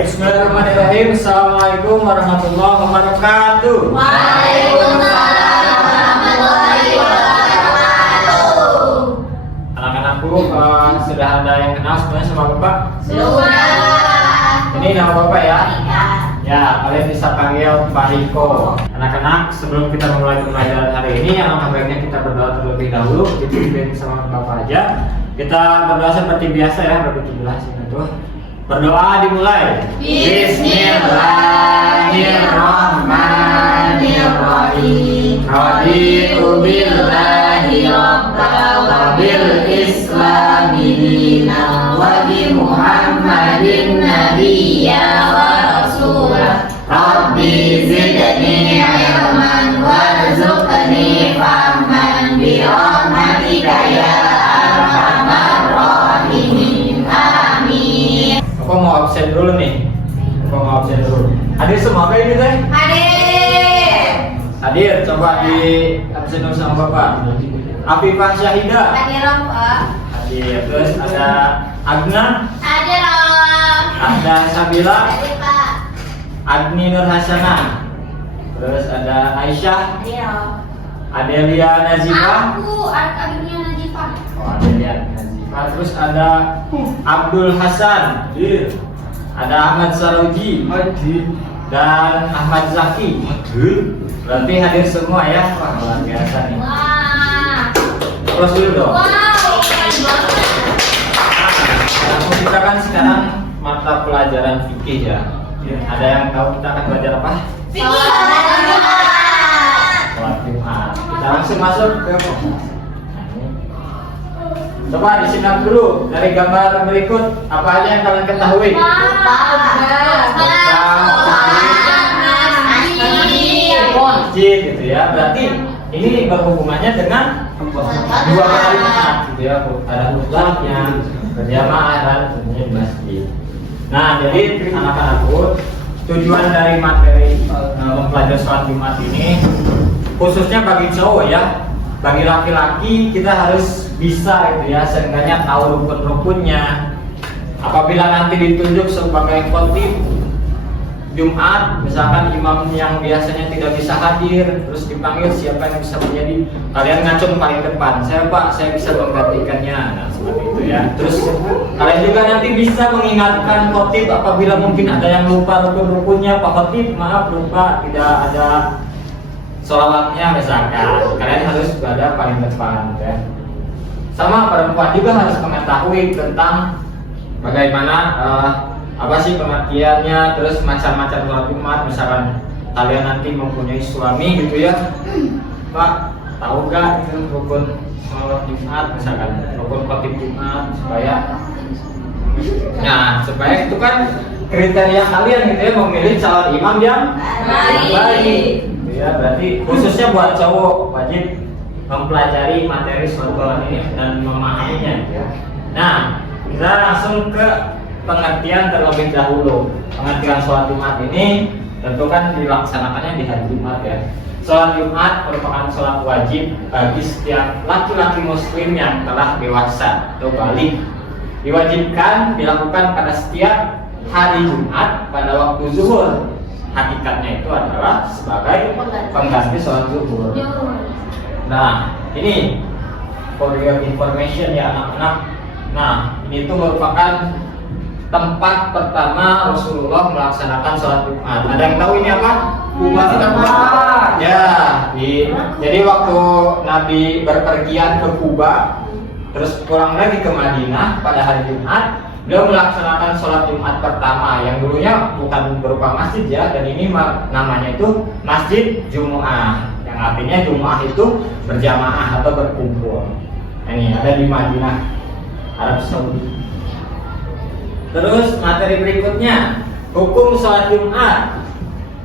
Bismillahirrahmanirrahim. Assalamualaikum warahmatullahi wabarakatuh. Waalaikumsalam warahmatullahi wabarakatuh. Anak-anakku sudah ada yang kenal sebenarnya sama Bapak? Sudah. Ini nama Bapak ya? Iya. Ya, kalian bisa panggil Pak Riko. Anak-anak, sebelum kita memulai pembelajaran hari ini, alangkah baiknya kita berdoa terlebih dahulu. Dipimpin sama Bapak aja. Kita berdoa seperti biasa ya, berdoa dimulai. Bismillahirrahmanirrahim. Raditu billahi rabbal wa bil islami dinan wa bi Muhammadin nabiyya wa rasulah. Rabbi zidni ilman warzuqni fahman bi rahmatika ya arhamar rahimin. Amin. Aku mau absen dulu nih. Hadir semua kayak gitu teh? Hadir, coba di absen dulu sama Bapak. Afifah Syahida. Hadir, Pak. Hadir. Terus ada Agna. Hadir. Ada Sabila. Hadir, Pak. Agni Nur Hasanah. Terus ada Aisyah. Hadir. Adelia Nazifah. Aku adiknya Najifah. Oh, Adelia Nazifah. Terus ada Abdul Hasan. Hadir. Ada Ahmad Saroji. Hadir. Dan Ahmad Zaki. Hadir. Berarti hadir semua ya. Wah, luar biasa nih. Wah. Terus dulu dong. Wow, keren banget. Nah, kita kan sekarang mata pelajaran fikih ya. Ada yang tahu kita akan belajar apa? Sholat Jumat. Kita langsung masuk ke pembahasan. Coba disimak dulu dari gambar berikut apa aja yang kalian ketahui? Masjid gitu ya. Berarti ini berhubungannya dengan dua kalimat gitu ya. Ada khutbahnya, berjamaah dan tentunya di masjid. Nah, jadi anak-anakku, tujuan dari materi mempelajari sholat Jumat ini khususnya bagi cowok ya. Bagi laki-laki kita harus bisa gitu ya, seenggaknya tahu rukun-rukunnya. Apabila nanti ditunjuk sebagai khotib Jumat, misalkan imam yang biasanya tidak bisa hadir, terus dipanggil siapa yang bisa menjadi, kalian ngacung paling depan. Saya Pak, saya bisa menggantikannya. Nah, seperti itu ya. Terus kalian juga nanti bisa mengingatkan khotib apabila mungkin ada yang lupa rukun-rukunnya. Pak Khotib, maaf lupa tidak ada sholawatnya misalkan. Kalian harus berada paling depan ya. Sama perempuan juga harus mengetahui tentang bagaimana apa sih pengertiannya, terus macam-macam sholat Jumat. Misalkan kalian nanti mempunyai suami gitu ya, Pak, tahu gak itu rukun sholat Jumat, misalkan rukun khotib Jumat, supaya itu kan kriteria kalian gitu ya, memilih calon imam yang baik gitu ya. Berarti khususnya buat cowok wajib mempelajari materi sholat ini dan memahaminya gitu ya. Nah, kita langsung ke pengertian terlebih dahulu. Pengertian sholat Jumat ini tentu kan dilaksanakannya di hari Jumat ya. Sholat Jumat merupakan sholat wajib bagi setiap laki-laki muslim yang telah dewasa atau balik. Diwajibkan dilakukan pada setiap hari Jumat pada waktu zuhur. Hakikatnya itu adalah sebagai pengganti sholat zuhur. Nah, ini for your information ya anak-anak. Nah, ini tuh merupakan tempat pertama Rasulullah melaksanakan sholat Jumat. Ada yang tahu ini apa? Kuba. Ya, jadi waktu Nabi berpergian ke Kuba, terus pulang lagi ke Madinah pada hari Jumat, beliau melaksanakan sholat Jumat pertama yang dulunya bukan berupa masjid ya, dan ini namanya itu Masjid Jumu'ah, yang artinya Jumu'ah itu berjamaah atau berkumpul. Ini ada di Madinah, Arab Saudi. Terus materi berikutnya, hukum sholat Jumat.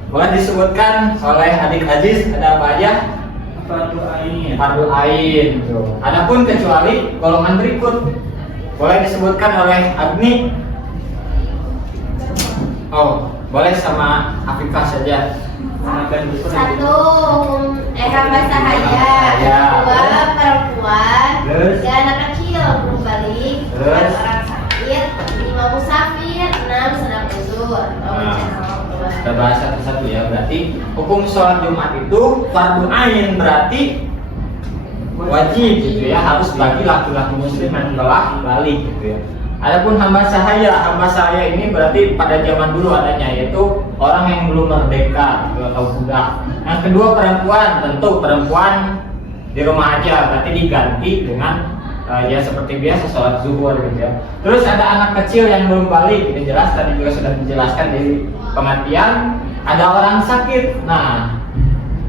Boleh disebutkan oleh adik Aziz, ada apa aja? Fardu ain. Adapun kecuali golongan berikut, boleh disebutkan oleh Agni. Oh, boleh sama Afifah saja. Satu, hamba sahaya. Dua, perempuan. Tiga, anak kecil belum balik. Empat, orang sakit. 5, musafir. 6, sedang uzur. Nah, kita bahas satu-satu ya. Berarti hukum sholat Jumat itu fardu ain, berarti wajib gitu ya, harus bagi laki-laki muslim yang telah balik gitu ya. Adapun hamba sahaya ini berarti pada zaman dulu adanya, yaitu orang yang belum merdeka gitu, atau budak. Yang kedua perempuan, tentu perempuan di rumah aja, berarti diganti dengan ya seperti biasa sholat zuhur gitu ya. Terus ada anak kecil yang belum balik, itu jelas tadi juga sudah dijelaskan di pengertian. Ada orang sakit. Nah,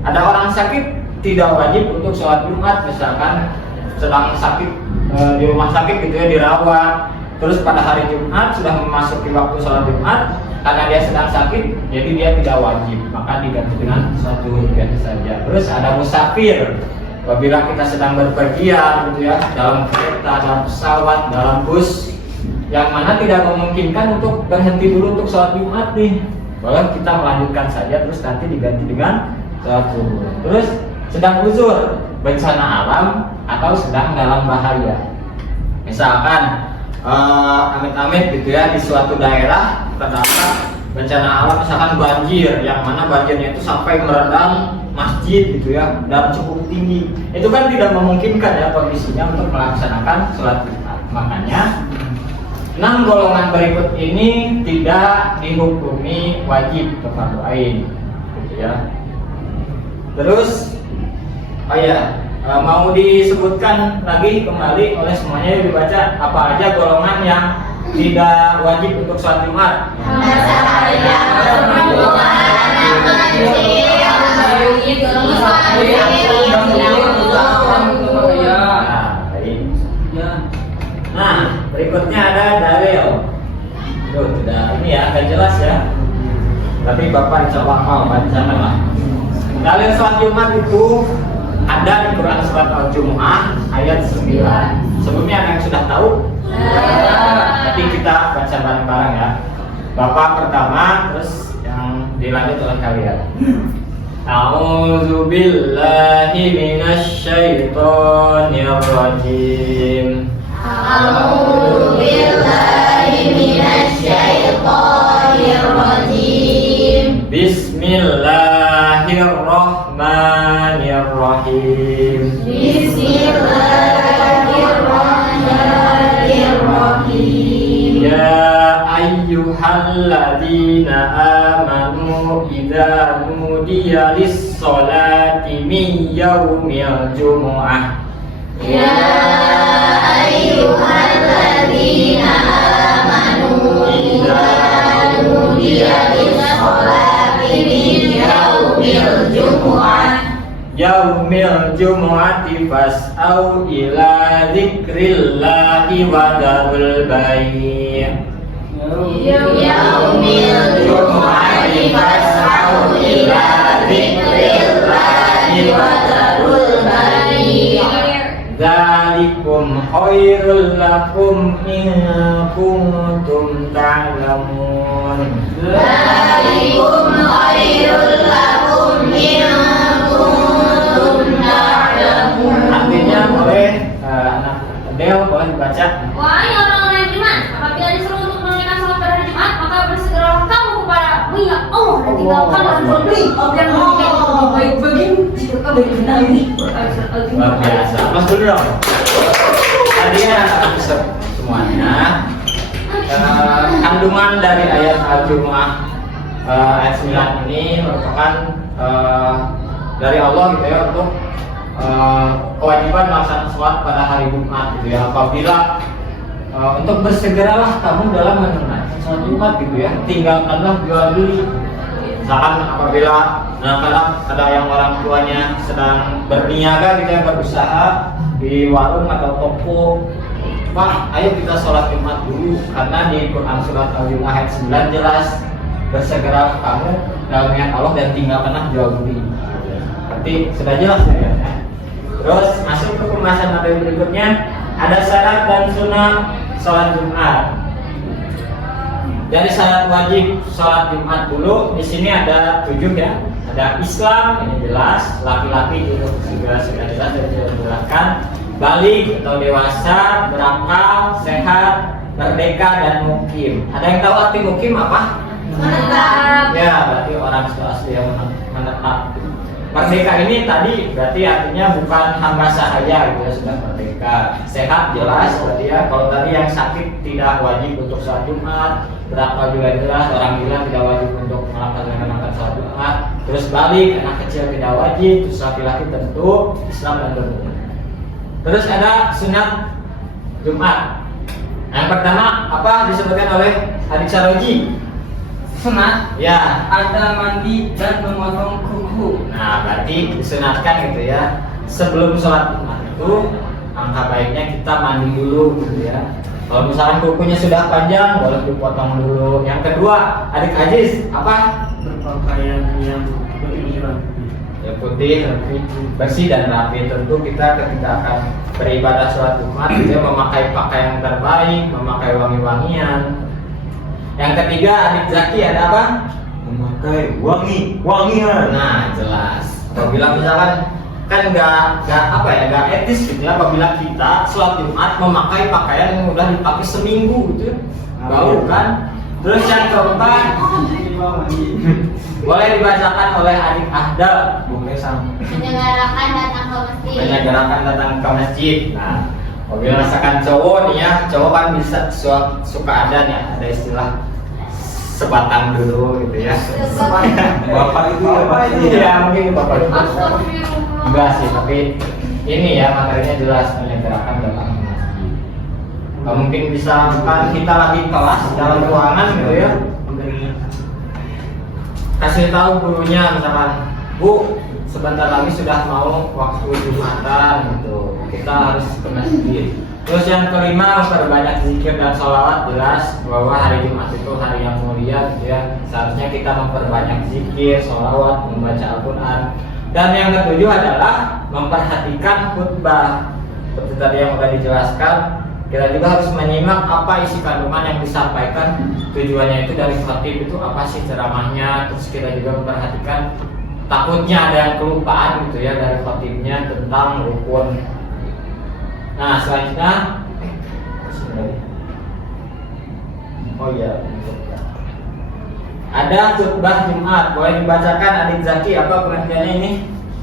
ada orang sakit tidak wajib untuk sholat Jumat, misalkan sedang sakit di rumah sakit gitu ya, dirawat. Terus pada hari Jumat sudah memasuki waktu sholat Jumat, karena dia sedang sakit, jadi dia tidak wajib, maka diganti dengan sholat zuhur biasa saja. Terus ada musafir. Apabila kita sedang berpergian gitu ya, dalam kereta, dalam pesawat, dalam bus, yang mana tidak memungkinkan untuk berhenti dulu untuk sholat Jumat nih, boleh kita melanjutkan saja, terus nanti diganti dengan sholat zuhur. Terus sedang uzur, bencana alam atau sedang dalam bahaya, misalkan amit-amit gitu ya, di suatu daerah terdapat bencana alam, misalkan banjir, yang mana banjirnya itu sampai merendam masjid gitu ya, dan cukup tinggi. Itu kan tidak memungkinkan ya kondisinya untuk melaksanakan sholat Jumat. Makanya 6 golongan berikut ini tidak dihukumi wajib atau fardu ain gitu ya. Terus mau disebutkan lagi kembali oleh semuanya, dibaca apa aja golongan yang tidak wajib untuk sholat Jumat. Nah, berikutnya ada dalil. Tuh, ini ya agak jelas ya. Tapi Bapak insya Allah mau baca lah. Dalil sholat Jumat itu ada di Quran surat Al-Jumu'ah ayat 9. Sebelumnya ada yang sudah tahu? Tapi kita baca bareng-bareng ya. Bapak pertama, terus yang dilanjut oleh kalian. A'udzu billahi minasy syaithanir rajim. A'udzu billahi minasy syaithanir rajim. Bismillahirrahmanirrahim. Bismillahirrahmanirrahim. Ya ayyuhalladzina amanu idza nudiya lis-sholati min yaumil jumu'ah. Ya ayyuhalladzina amanu idza nudiya lis-sholati min yaumil jumu'ah. Yaumil jumu'ati fas'au ila dzikrillahi wa dzarul bai'. Yaumil jumu'ati fas'au ila dzikrillahi wa dzarul bai'. Dzalikum khairul lakum in kuntum ta'lamun. Dzalikum khairul lakum in kuntum ta'lamun. Artinya boleh anak Del boleh dibaca. Wahai orang-orang yang beriman, apabila disuruh untuk menunaikan sholat pada hari Jumat, maka bersegeralah kamu kepada minyak Allah dan tinggalkanlah jual beli dan memberikan yang lebih baik bagimu jika kamu mengenal ini. Luar biasa. Mas dulu dong. Tadi anak-anak bisa semuanya. Kandungan dari ayat Al-Jumu'ah ayat 9 ini merupakan dari Allah gitu ya, untuk kewajiban melaksanakan sholat pada hari Jumat gitu ya. Apabila untuk bersegeralah kamu dalam menunaikan sholat Jumat gitu ya, tinggalkanlah jual beli. Misalkan apabila kadang-kadang ada yang orang tuanya sedang berniaga gitu ya, berusaha di warung atau toko, Pak, ayo kita sholat Jumat dulu, karena di Quran surat Al-Jumu'ah ayat 9 jelas, bersegera kamu dalam niat Allah dan tinggalkanlah jual beli. Berarti sudah jelas ya. Terus masuk ke pembahasan materi berikutnya, ada syarat dan sunnah sholat Jumat. Dari syarat wajib sholat Jumat dulu, di sini ada 7 ya. Ada Islam, ini jelas, laki-laki itu juga sudah jelas dan dijelaskan. Balik atau dewasa, berakal, sehat, merdeka dan mukim. Ada yang tahu arti mukim apa? Menetap. Ya, berarti orang asli yang menetap. Merdeka ini tadi berarti artinya bukan hamba sahaja gitu ya, sudah merdeka. Sehat jelas berarti ya. Kalau tadi yang sakit tidak wajib untuk sholat Jumat, berapa juga jelas, orang gila tidak wajib untuk melaksanakan sholat Jumat. Terus balik, anak kecil tidak wajib, terus laki-laki tentu, Islam dan tentu. Terus ada sunat Jumat. Yang pertama apa disebutkan oleh Adik Saroji? Sunat Ya. ada mandi dan memotong kuku. Nah, berarti disunatkan gitu ya. Sebelum sholat Jumat itu, angka baiknya kita mandi dulu gitu ya. Kalau misalkan kukunya sudah panjang, boleh dipotong dulu. Yang kedua, Adik Aziz, apa? Berpakaian yang putih rapi. Ya putih, rapi, bersih dan rapi. Tentu kita ketika akan beribadah sholat Jumat, dia memakai pakaian terbaik, memakai wangi-wangian. Yang ketiga, Adik Zaki ada apa? Memakai wangian. Nah, jelas. Apabila misalkan kan nggak etis gitu ya apabila kita sholat Jumat memakai pakaian yang udah dipakai seminggu gitu, bau kan. Terus yang keempat boleh dibacakan oleh Adik Ahda, boleh sama. Menyegarakan datang ke masjid. Menyegerakan datang ke masjid. Nah, apabila misalkan cowok nih ya, cowok kan bisa suka ada nih, ada istilah sebatang dulu gitu ya. Bapak itu ya, Pak. Iya, mungkin bapak itu. Astagfirullah. Enggak sih, tapi ini ya materinya jelas menyegerakan datang ke masjid. Kalau mungkin bisa kan kita lagi kelas dalam ruangan gitu ya, kasih tahu gurunya misalkan, Bu, sebentar lagi sudah mau waktu Jumatan gitu, kita harus ke masjid. Terus yang kelima, memperbanyak zikir dan sholawat. Jelas bahwa hari Jumat itu hari yang mulia gitu ya. Seharusnya kita memperbanyak zikir, sholawat, membaca Al-Quran. Dan yang ketujuh adalah memperhatikan khutbah. Seperti tadi yang sudah dijelaskan, kita juga harus menyimak apa isi kandungan yang disampaikan. Tujuannya itu dari khatib itu apa sih ceramahnya. Terus kita juga memperhatikan, takutnya ada yang kelupaan gitu ya dari khatibnya tentang rukun. Nah, selanjutnya oh iya, ada khutbah Jumat. Boleh dibacakan Adik Zaki apa pengertiannya ini?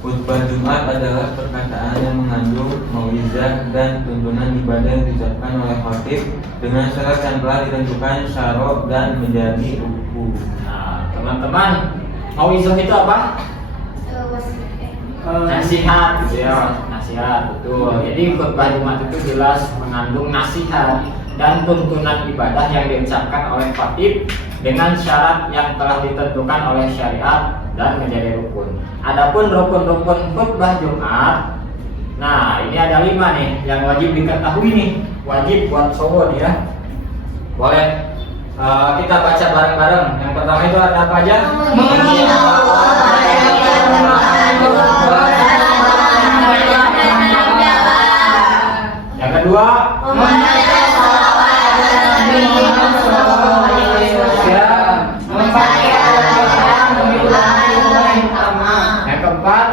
Khutbah Jumat adalah perkataan yang mengandung mauizah dan tuntunan ibadah yang diucapkan oleh khatib dengan syarat yang telah ditentukan syarat dan menjadi rukun. Nah, teman-teman, mauizah itu apa? Nasihat gitu ya, nasihat betul. Jadi khutbah Jumat itu jelas mengandung nasihat dan tuntunan ibadah yang diucapkan oleh khatib dengan syarat yang telah ditentukan oleh syariat dan menjadi rukun. Adapun rukun-rukun khutbah Jumat, nah ini ada 5 nih yang wajib diketahui nih, wajib buat cowok nih ya. Boleh kita baca bareng-bareng. Yang pertama itu ada apa aja? Yang kedua, yang keempat,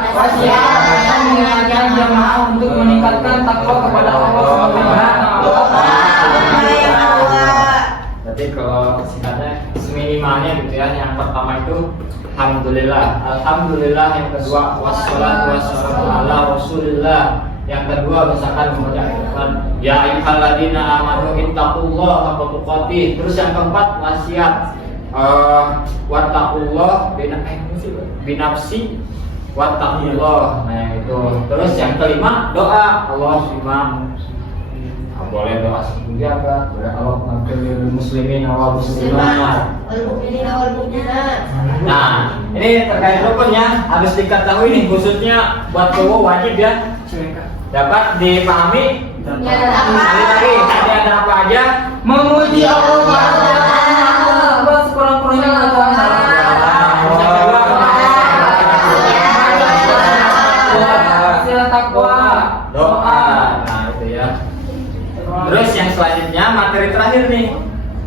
mengingatkan jamaah untuk meningkatkan takwa kepada Allah Subhanahu wa Ta'ala. berarti kalau singkatnya seminimalnya gitu ya. Yang pertama itu alhamdulillah, yang kedua wassalatu wassalamu ala rasulillah, yang kedua misalkan mengucapkan ya ayyuhalladzina amanu ittaqullaha haqqa tuqatih. Terus yang keempat wasiat wattaqullah binafsi wattaqullah. Nah itu. Terus yang kelima doa Allahumma, boleh doa sejagat, boleh Allah mengampuni muslimin wal muslimat. Nah, ini terkait rukun ya, harus diketahui nih khususnya buat cowok wajib ya. Dapat dipahami? Tadi ada apa aja? Memuji Allah sekurang-kurangnya takwa, Doa. Nah, itu ya. Terus yang selanjutnya materi terakhir nih.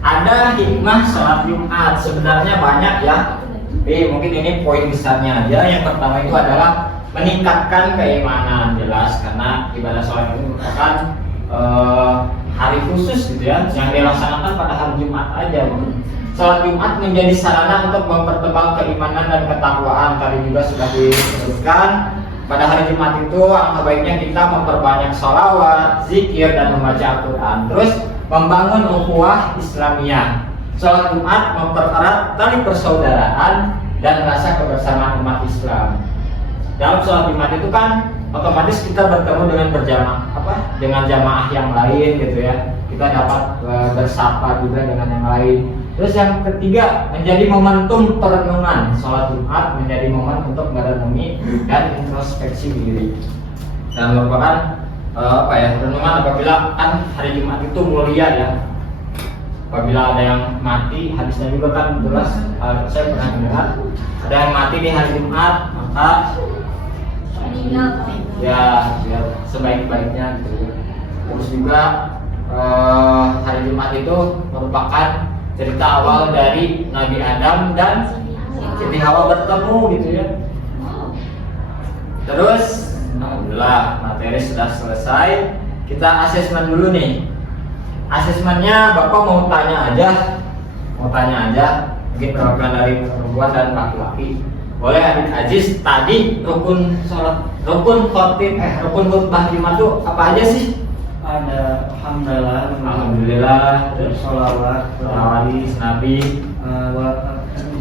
Ada hikmah sholat Jumat. Sebenarnya banyak ya. Tapi mungkin ini poin besarnya aja. Yang pertama itu adalah meningkatkan keimanan, jelas karena ibadah sholat ini merupakan hari khusus gitu ya, yang dilaksanakan pada hari Jumat aja gitu. sholat Jumat menjadi sarana untuk mempertebal keimanan dan ketakwaan. Tadi juga sudah disebutkan, pada hari Jumat itu alangkah baiknya kita memperbanyak sholawat, zikir, dan membaca Al-Quran. Terus membangun ukhuwah Islamiyah. Sholat Jumat mempererat tali persaudaraan dan rasa kebersamaan umat Islam. Dalam sholat Jumat itu kan otomatis kita bertemu dengan jamaah yang lain gitu ya. Kita dapat bersapa juga dengan yang lain. Terus yang ketiga, menjadi momentum perenungan. Sholat Jumat menjadi momen untuk merenungi dan introspeksi diri. Dan merupakan renungan apabila kan hari Jumat itu mulia ya. Apabila ada yang mati, hadisnya juga kan jelas, saya pernah dengar ada yang mati di hari Jumat, maka ya sebaik-baiknya gitu. Terus juga hari Jumat itu merupakan cerita awal dari Nabi Adam dan Siti Hawa bertemu gitu ya. Terus alhamdulillah materi sudah selesai. Kita asesmen dulu nih. Asesmennya Bapak mau tanya aja, mungkin perwakilan dari perempuan dan laki-laki. Boleh Adik Aziz, tadi rukun khutbah Jumat itu apa aja sih? Ada Alhamdulillah, terus sholawat, hadis Nabi,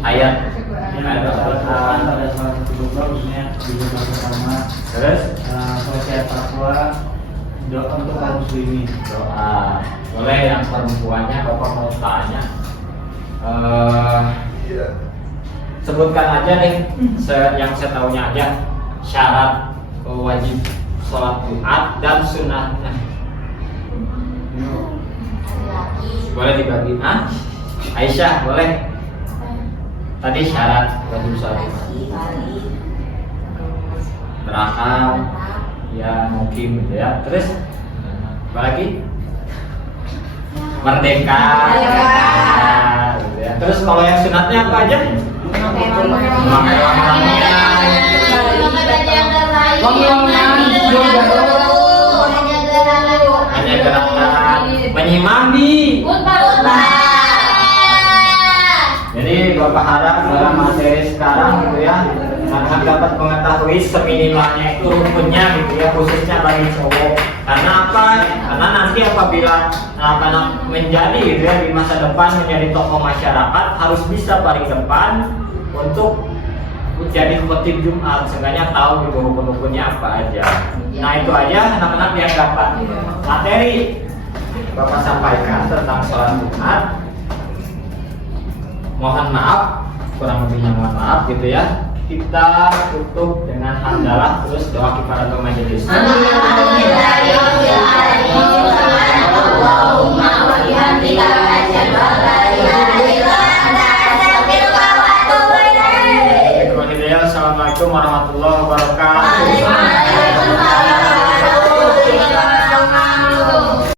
ayat, ada salah satu doa khususnya di bulan pertama. terus Sosial takwa, doa untuk kaum muslimin. doa. Boleh yang perempuannya Bapak mau tanya. Sebutkan aja nih, yang saya tahunya aja syarat wajib sholat Jumat dan sunnahnya. Boleh dibagi? Aisyah boleh. Tadi syarat wajib sholat Jumat. Berakal, ya mukim gitu ya. Terus apa lagi? Merdeka. Gitu ya. Terus kalau yang sunatnya apa aja? Memakai wangi-wangian, hanya gerakan menyimami. Jadi Bapak harap dalam materi sekarang gitu ya, akan dapat mengetahui seminimalnya itu rukunnya gitu ya, khususnya bagi cowok. Karena apa? Karena nanti apabila anak-anak menjadi gitu ya, di masa depan menjadi tokoh masyarakat, harus bisa paling depan untuk jadi khotib Jumat, seenggaknya tahu gitu rukun-rukunnya apa aja. Nah itu aja anak-anak yang dapat materi Bapak sampaikan tentang sholat Jumat. Mohon maaf, kurang lebihnya mohon maaf gitu ya. Kita tutup dengan hamdalah, terus doa kifaratul majelis. Allahumma wa bihamdika asyhadu an la ilaha illa anta astaghfiruka wa atubu ilaik. Assalamualaikum warahmatullahi wabarakatuh. Waalaikumsalam warahmatullahi wabarakatuh.